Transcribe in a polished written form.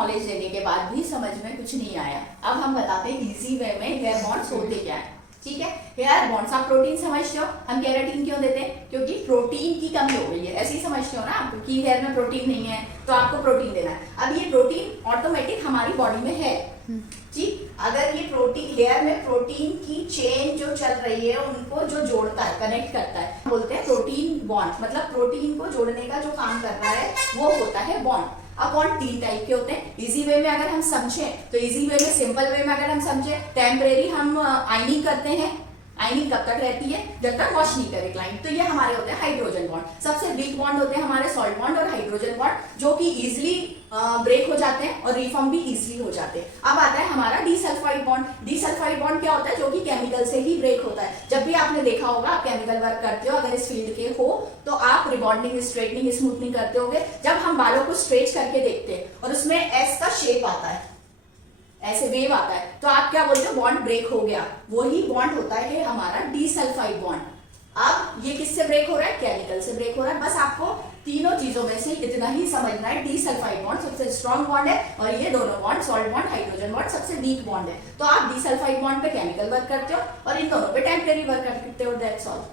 Knowledge लेने के बाद भी समझ में कुछ नहीं आया, अब हम बताते हैं इजी वे में हेयर बॉन्ड्स होते क्या है। ठीक है, हेयर बॉन्ड्स आप प्रोटीन समझते हो, हम केराटिन क्यों देते हैं? क्योंकि प्रोटीन की कमी हो गई है, ऐसे ही समझते हो ना आप कि हेयर में प्रोटीन नहीं है तो आपको प्रोटीन देना है। अब ये प्रोटीन ऑटोमेटिक हमारी बॉडी में है। ठीक, अगर ये प्रोटीन हेयर में प्रोटीन की चेन जो चल रही है उनको जो जोड़ता है, कनेक्ट करता है, बोलते हैं प्रोटीन बॉन्ड। मतलब प्रोटीन को जोड़ने का जो काम कर रहा है वो होता है बॉन्ड। अब बॉन्ड 3 टाइप के होते हैं। इजी वे में अगर हम समझें तो इजी वे में, सिंपल वे में अगर हम समझें, टेम्परेरी हम आयनिंग करते हैं। आयनिंग कब तक रहती है? जब तक वॉश नहीं करे क्लाइंट। तो ये हमारे होते हैं हाइड्रोजन बॉन्ड। सबसे वीक बॉन्ड होते हैं हमारे सॉल्ट बॉन्ड और हाइड्रोजन बॉन्ड, जो कि इजिली ब्रेक हो जाते हैं और रिफॉर्म भी इजिली हो जाते हैं। अब आता है हमारा डिसल्फाइड बॉन्ड। डिसल्फाइड बॉन्ड क्या होता है? जो कि केमिकल से ही ब्रेक होता है। जब भी आपने देखा होगा, आप केमिकल वर्क करते हो, अगर इस फील्ड के हो तो आप रिबॉन्डिंग, स्ट्रेटनिंग, स्मूथनिंग करते होगे। जब हम बालों को स्ट्रेच करके देखते हैं और उसमें एस का शेप आता है, ऐसे वेव आता है, तो आप क्या बोलते हो? बॉन्ड ब्रेक हो गया। वही बॉन्ड होता है हमारा डिसल्फाइड बॉन्ड। अब ये किससे ब्रेक हो रहा है? केमिकल से ब्रेक हो रहा है। बस आपको तीनों चीजों में से इतना ही समझना है। डिसल्फाइड बॉन्ड सबसे स्ट्रॉन्ग बॉन्ड है और ये दोनों bond, salt bond, hydrogen bond, सबसे वीक बॉन्ड है। तो आप डिसल्फाइड बॉन्ड पे केमिकल वर्क करते हो और इन दोनों पे टेम्परेरी वर्क करते हो। That's all.